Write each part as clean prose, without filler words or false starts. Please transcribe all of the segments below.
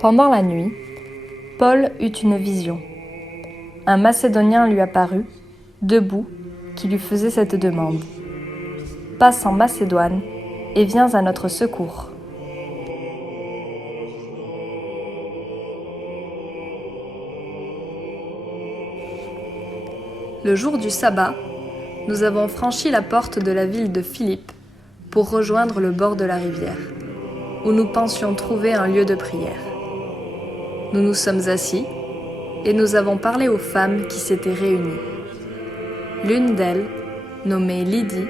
Pendant la nuit, Paul eut une vision. Un Macédonien lui apparut, debout, qui lui faisait cette demande. « Passe en Macédoine et viens à notre secours. » Le jour du sabbat, nous avons franchi la porte de la ville de Philippe pour rejoindre le bord de la rivière, où nous pensions trouver un lieu de prière. Nous nous sommes assis et nous avons parlé aux femmes qui s'étaient réunies. L'une d'elles, nommée Lydie,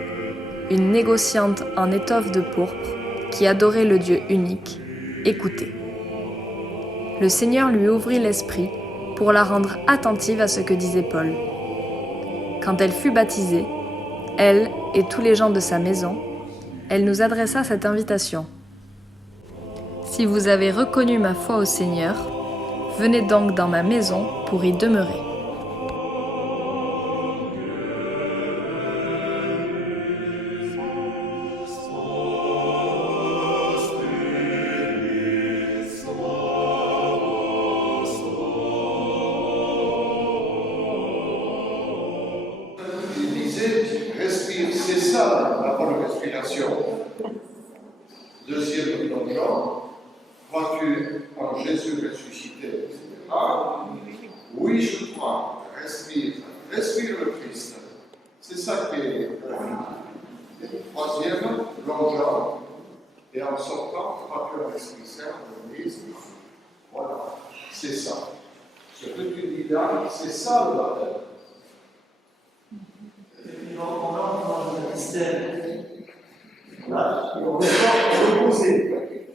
une négociante en étoffe de pourpre qui adorait le Dieu unique, écoutait. Le Seigneur lui ouvrit l'esprit pour la rendre attentive à ce que disait Paul. Quand elle fut baptisée, elle et tous les gens de sa maison, elle nous adressa cette invitation. « Si vous avez reconnu ma foi au Seigneur, venez donc dans ma maison pour y demeurer. » Respire, c'est ça la bonne respiration. Deuxième plongeon, crois-tu en Jésus ressuscité, etc. Oui, je crois. Respire, respire le Christ. C'est ça qui est. Troisième plongeon, et en sortant, crois-tu en l'Esprit Saint, l'Église. Voilà, c'est ça. Ce que tu dis là, c'est ça le baptême. On entre dans le mystère. Voilà. Et on ressort reposer.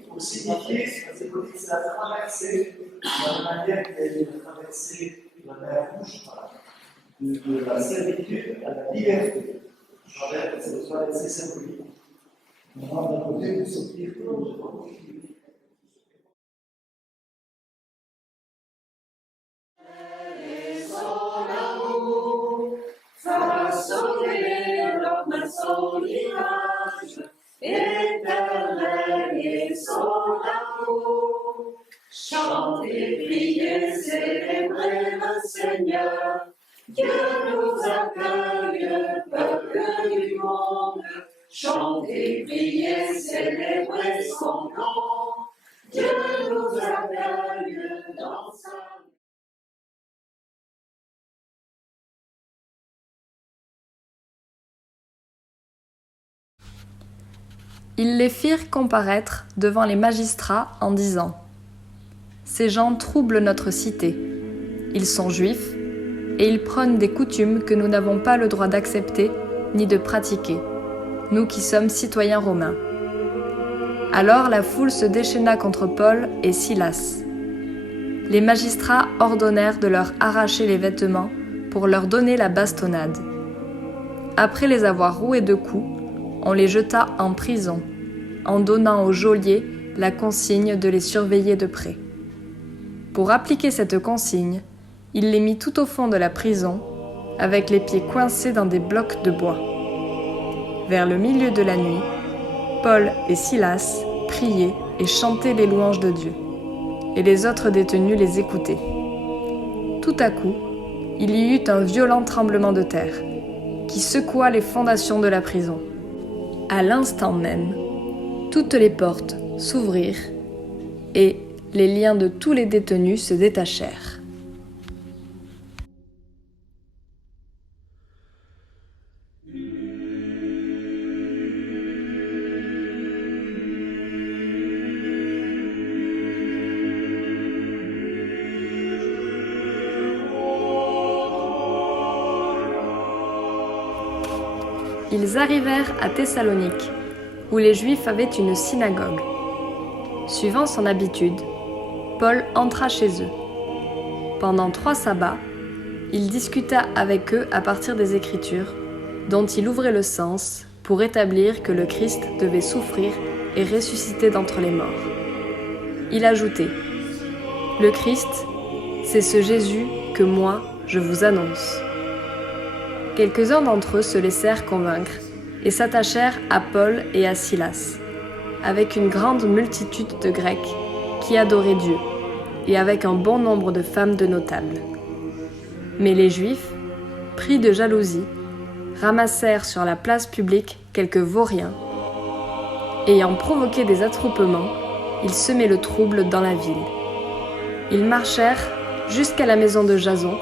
Pour signifier, c'est la traversée, de la manière qu'il a été traversée la mer Rouge, de la servitude à la liberté. C'est symbolique. On a d'un côté de sortir de l'autre. Son image, éternel est son amour. Chantez, priez, célébrez le Seigneur. Dieu nous accueille, peuple du monde. Chantez, priez, célébrez son nom. Dieu nous accueille dans sa Ils les firent comparaître devant les magistrats en disant « Ces gens troublent notre cité. Ils sont juifs et ils prônent des coutumes que nous n'avons pas le droit d'accepter ni de pratiquer, nous qui sommes citoyens romains. » Alors la foule se déchaîna contre Paul et Silas. Les magistrats ordonnèrent de leur arracher les vêtements pour leur donner la bastonnade. Après les avoir roués de coups, on les jeta en prison, en donnant aux geôliers la consigne de les surveiller de près. Pour appliquer cette consigne, il les mit tout au fond de la prison, avec les pieds coincés dans des blocs de bois. Vers le milieu de la nuit, Paul et Silas priaient et chantaient les louanges de Dieu, et les autres détenus les écoutaient. Tout à coup, il y eut un violent tremblement de terre, qui secoua les fondations de la prison. À l'instant même, toutes les portes s'ouvrirent et les liens de tous les détenus se détachèrent. Ils arrivèrent à Thessalonique, où les Juifs avaient une synagogue. Suivant son habitude, Paul entra chez eux. Pendant 3 sabbats, il discuta avec eux à partir des Écritures, dont il ouvrait le sens pour établir que le Christ devait souffrir et ressusciter d'entre les morts. Il ajoutait « Le Christ, c'est ce Jésus que moi, je vous annonce. » Quelques-uns d'entre eux se laissèrent convaincre, et s'attachèrent à Paul et à Silas, avec une grande multitude de Grecs qui adoraient Dieu, et avec un bon nombre de femmes de notables. Mais les Juifs, pris de jalousie, ramassèrent sur la place publique quelques vauriens. Ayant provoqué des attroupements, ils semaient le trouble dans la ville. Ils marchèrent jusqu'à la maison de Jason,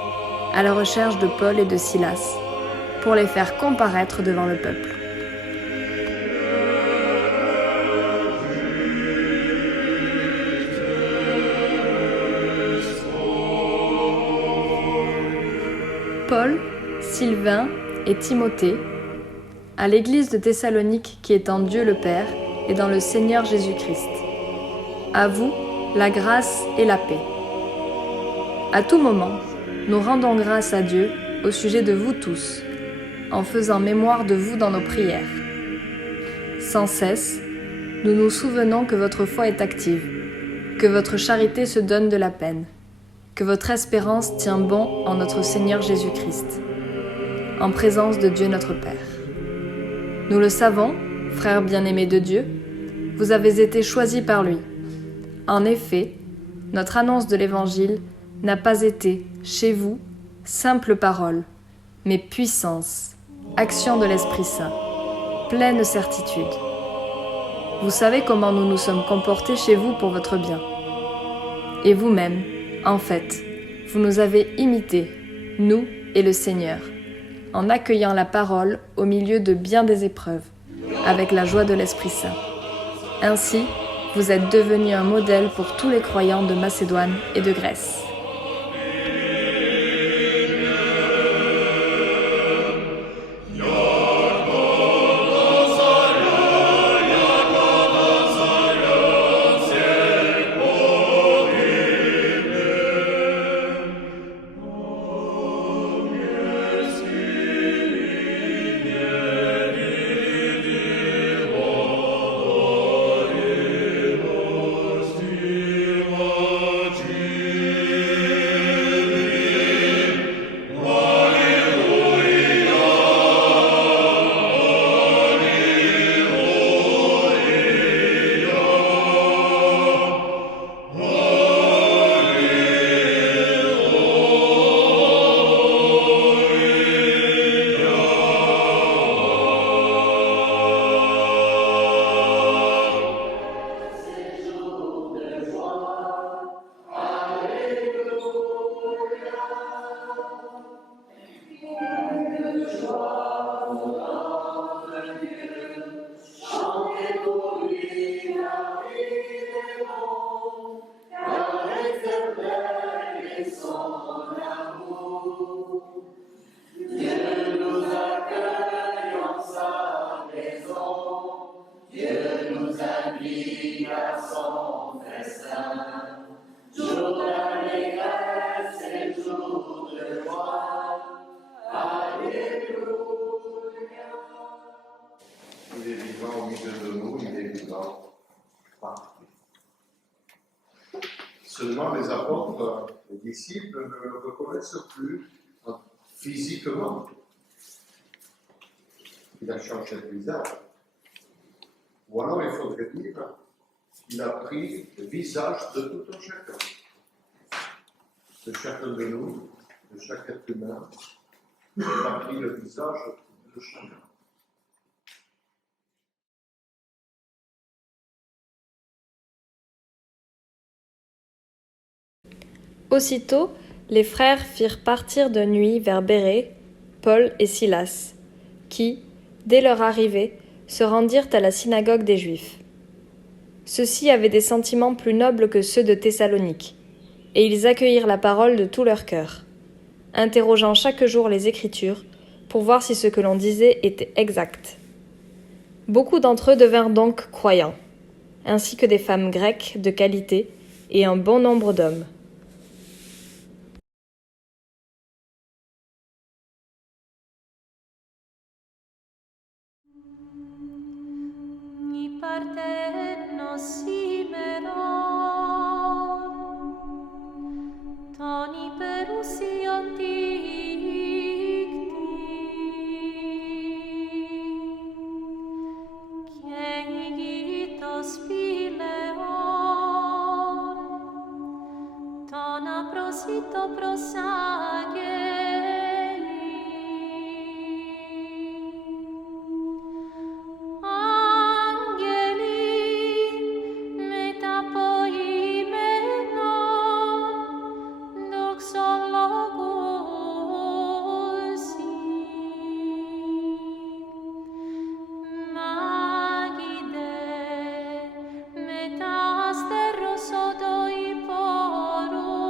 à la recherche de Paul et de Silas, pour les faire comparaître devant le peuple. Paul, Sylvain et Timothée, à l'église de Thessalonique qui est en Dieu le Père et dans le Seigneur Jésus-Christ. À vous, la grâce et la paix. À tout moment, nous rendons grâce à Dieu au sujet de vous tous, en faisant mémoire de vous dans nos prières. Sans cesse, nous nous souvenons que votre foi est active, que votre charité se donne de la peine, que votre espérance tient bon en notre Seigneur Jésus-Christ, en présence de Dieu notre Père. Nous le savons, frères bien-aimés de Dieu, vous avez été choisis par lui. En effet, notre annonce de l'Évangile n'a pas été, chez vous, simple parole, mais puissance, action de l'Esprit Saint, pleine certitude. Vous savez comment nous nous sommes comportés chez vous pour votre bien. Et vous-même, en fait, vous nous avez imités, nous et le Seigneur, en accueillant la parole au milieu de bien des épreuves, avec la joie de l'Esprit Saint. Ainsi, vous êtes devenus un modèle pour tous les croyants de Macédoine et de Grèce. Il est vivant au milieu de nous, il est vivant partout. Seulement les apôtres, les disciples ne le reconnaissent plus physiquement. Il a changé de visage. Ou alors il faudrait dire qu'il a pris le visage de tout un chacun. De chacun de nous, de chaque être humain. Il a pris le visage de chacun. Aussitôt, les frères firent partir de nuit vers Bérée Paul et Silas, qui, dès leur arrivée, se rendirent à la synagogue des Juifs. Ceux-ci avaient des sentiments plus nobles que ceux de Thessalonique, et ils accueillirent la parole de tout leur cœur, interrogeant chaque jour les Écritures pour voir si ce que l'on disait était exact. Beaucoup d'entre eux devinrent donc croyants, ainsi que des femmes grecques de qualité et un bon nombre d'hommes. paracito prosageli. Angeli, metapoimenon, doxologosi. Magide, metasteros odoi porosi.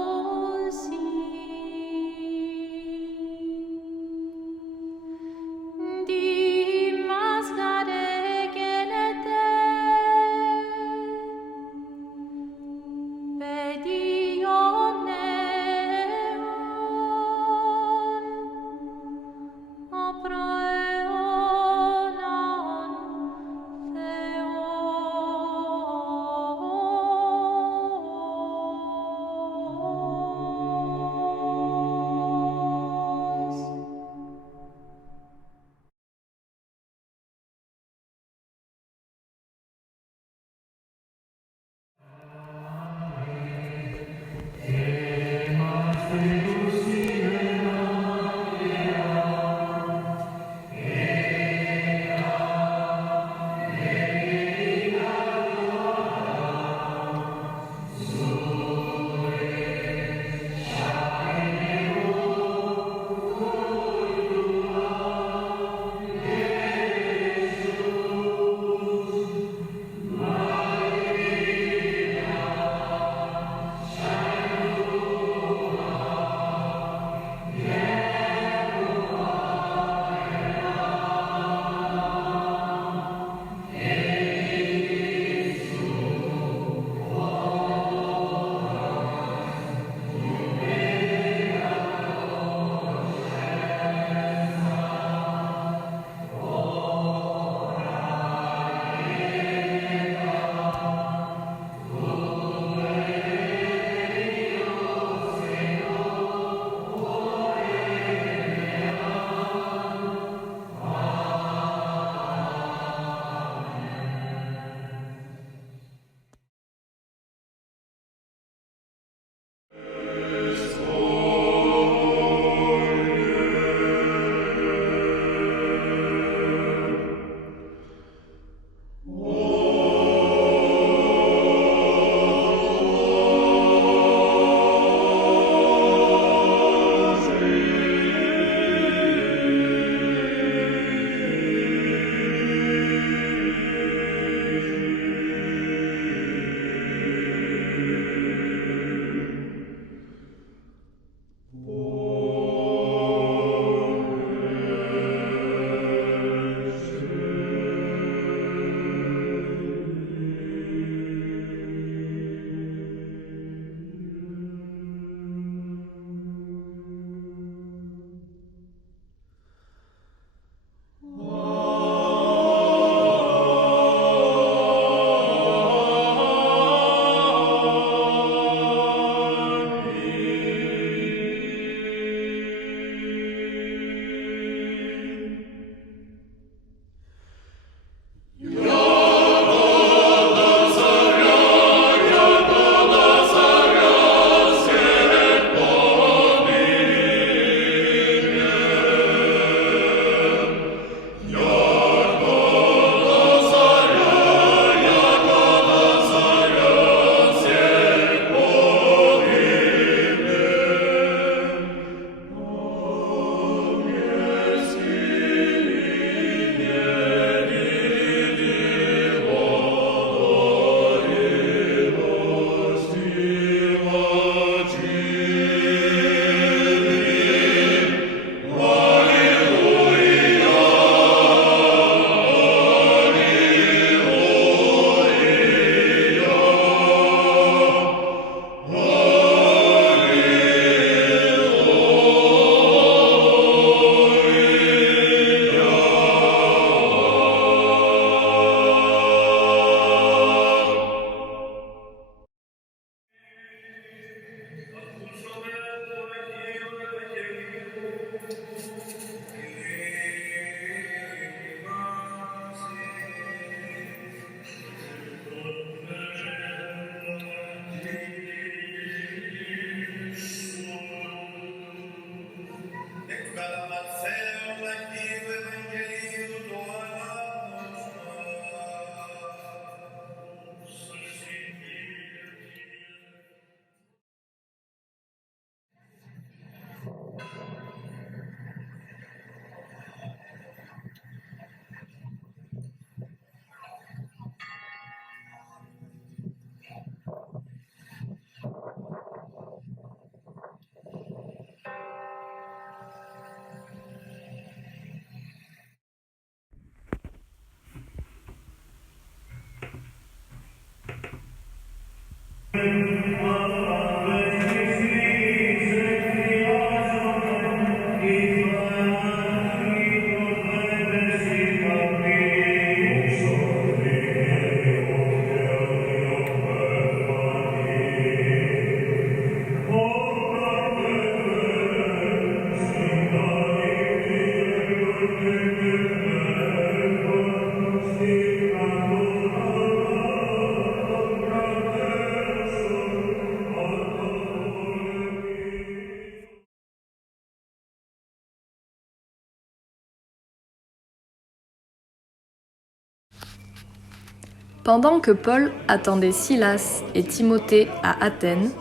Pendant que Paul attendait Silas et Timothée à Athènes,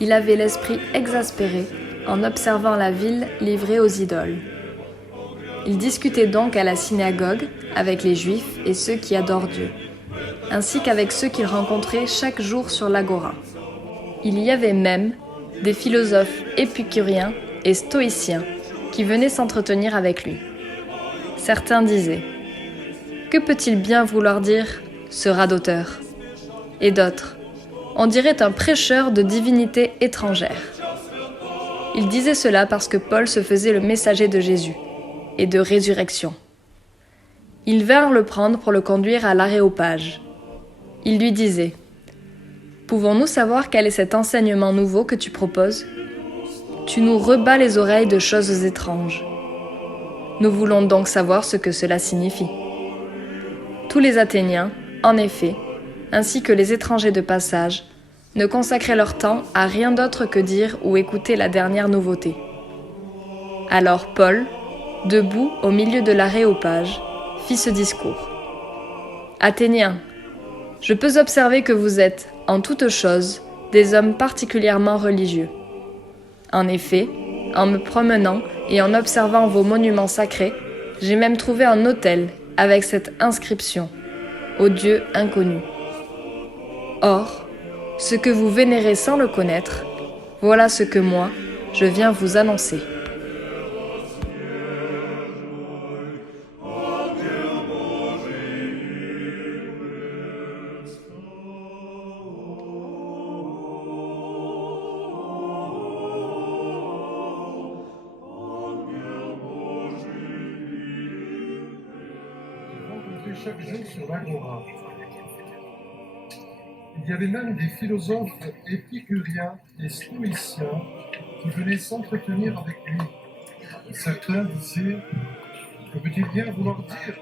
il avait l'esprit exaspéré en observant la ville livrée aux idoles. Il discutait donc à la synagogue avec les Juifs et ceux qui adorent Dieu, ainsi qu'avec ceux qu'il rencontrait chaque jour sur l'agora. Il y avait même des philosophes épicuriens et stoïciens qui venaient s'entretenir avec lui. Certains disaient « Que peut-il bien vouloir dire ce radoteur ?» Et d'autres « On dirait un prêcheur de divinités étrangères. » Ils disaient cela parce que Paul se faisait le messager de Jésus et de résurrection. Ils vinrent le prendre pour le conduire à l'Aréopage. Ils lui disaient « Pouvons-nous savoir quel est cet enseignement nouveau que tu proposes ? Tu nous rebats les oreilles de choses étranges. Nous voulons donc savoir ce que cela signifie. » Tous les Athéniens, en effet, ainsi que les étrangers de passage, ne consacraient leur temps à rien d'autre que dire ou écouter la dernière nouveauté. Alors Paul, debout au milieu de l'Aréopage, fit ce discours. « Athéniens, je peux observer que vous êtes, en toutes choses, des hommes particulièrement religieux. En effet, en me promenant et en observant vos monuments sacrés, j'ai même trouvé un autel avec cette inscription « Au Dieu inconnu ». Or, ce que vous vénérez sans le connaître, voilà ce que moi, je viens vous annoncer. Chaque jour sur l'agora. Il y avait même des philosophes épicuriens et stoïciens qui venaient s'entretenir avec lui. Certains disaient « Que peut-il bien vouloir dire ?»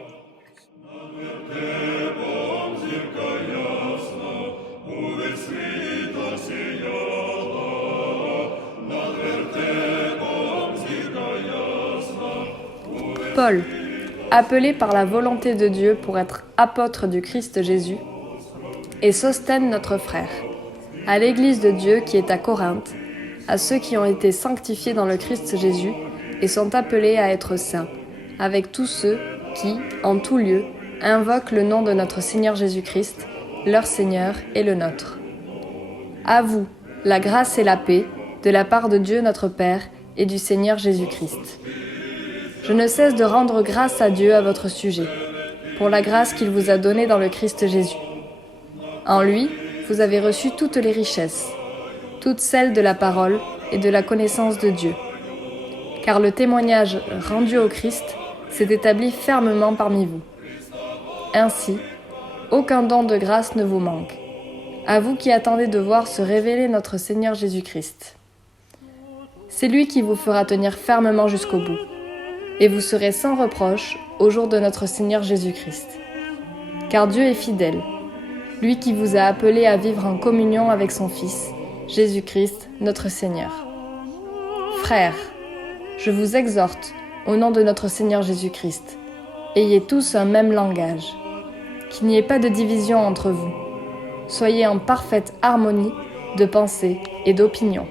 Paul, appelé par la volonté de Dieu pour être apôtre du Christ Jésus, et Sosthène notre frère, à l'Église de Dieu qui est à Corinthe, à ceux qui ont été sanctifiés dans le Christ Jésus et sont appelés à être saints, avec tous ceux qui, en tout lieu, invoquent le nom de notre Seigneur Jésus-Christ, leur Seigneur et le nôtre. À vous, la grâce et la paix, de la part de Dieu notre Père et du Seigneur Jésus-Christ. Je ne cesse de rendre grâce à Dieu à votre sujet, pour la grâce qu'il vous a donnée dans le Christ Jésus. En lui, vous avez reçu toutes les richesses, toutes celles de la parole et de la connaissance de Dieu. Car le témoignage rendu au Christ s'est établi fermement parmi vous. Ainsi, aucun don de grâce ne vous manque, à vous qui attendez de voir se révéler notre Seigneur Jésus-Christ. C'est lui qui vous fera tenir fermement jusqu'au bout, et vous serez sans reproche au jour de notre Seigneur Jésus-Christ. Car Dieu est fidèle, lui qui vous a appelé à vivre en communion avec son Fils, Jésus-Christ, notre Seigneur. Frères, je vous exhorte, au nom de notre Seigneur Jésus-Christ, ayez tous un même langage, qu'il n'y ait pas de division entre vous. Soyez en parfaite harmonie de pensée et d'opinion.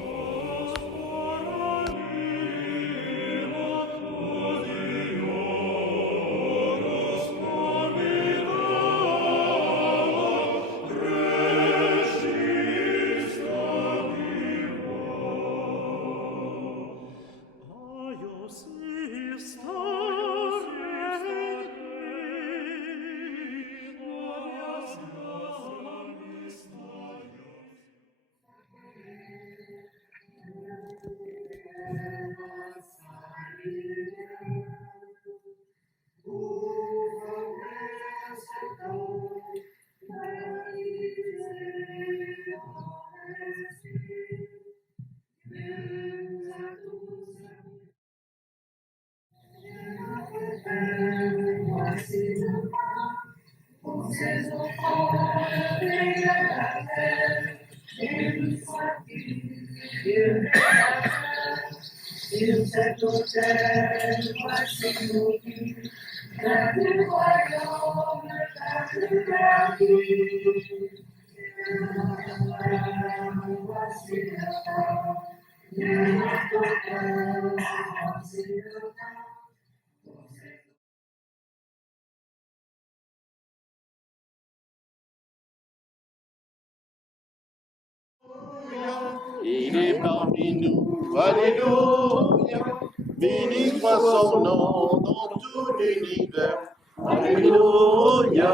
Il est parmi nous, alléluia. Béni soit son nom dans tout l'univers. Alléluia,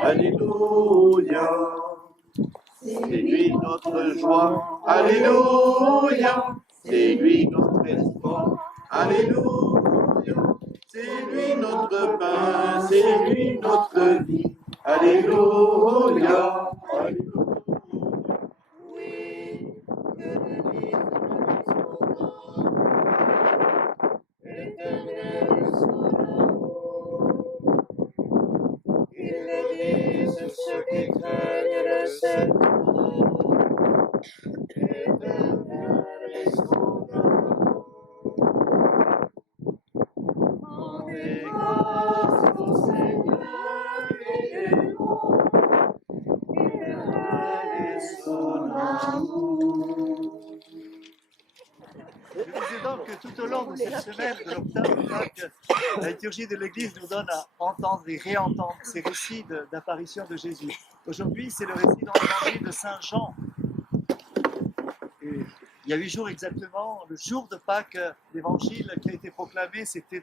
alléluia. C'est lui notre joie, alléluia. C'est lui notre espoir, alléluia. C'est lui notre pain, c'est lui notre vie, alléluia, alléluia. Ceux qui craignent le Seigneur, éternel est son nom. Rendez grâce au Seigneur et du monde, éternel est son amour. Je disais donc que tout au long de cette semaine de l'octave de Pâques, la liturgie de l'Église nous donne à entendre et réentendre ces récits d'apparition de Jésus. Aujourd'hui, c'est le récit dans l'évangile de Saint Jean. Et il y a 8 jours exactement, le jour de Pâques, l'évangile qui a été proclamé, c'était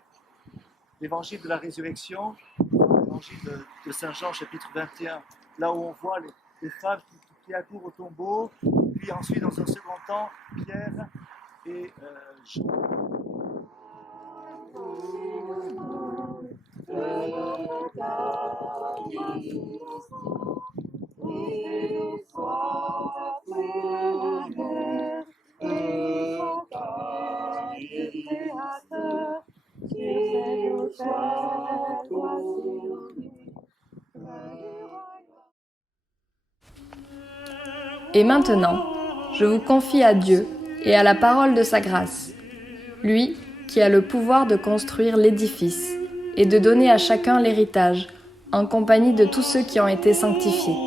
l'évangile de la résurrection, l'évangile de Saint Jean, chapitre 21, là où on voit les femmes qui accourent au tombeau, puis ensuite, dans un second temps, Pierre et Jean. Et maintenant, je vous confie à Dieu et à la parole de sa grâce, lui qui a le pouvoir de construire l'édifice et de donner à chacun l'héritage, en compagnie de tous ceux qui ont été sanctifiés.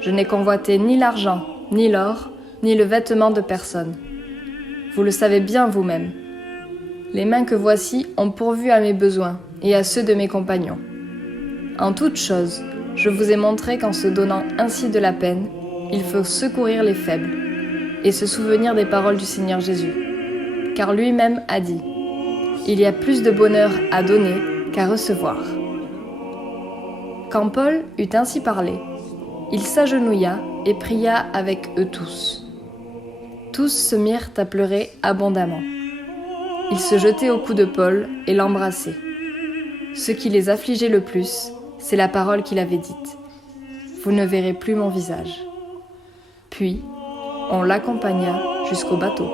Je n'ai convoité ni l'argent, ni l'or, ni le vêtement de personne. Vous le savez bien vous-même. Les mains que voici ont pourvu à mes besoins et à ceux de mes compagnons. En toute chose, je vous ai montré qu'en se donnant ainsi de la peine, il faut secourir les faibles et se souvenir des paroles du Seigneur Jésus. Car lui-même a dit « Il y a plus de bonheur à donner qu'à recevoir ». Quand Paul eut ainsi parlé, il s'agenouilla et pria avec eux tous. Tous se mirent à pleurer abondamment. Ils se jetaient au cou de Paul et l'embrassaient. Ce qui les affligeait le plus, c'est la parole qu'il avait dite. « Vous ne verrez plus mon visage ». Puis, on l'accompagna jusqu'au bateau.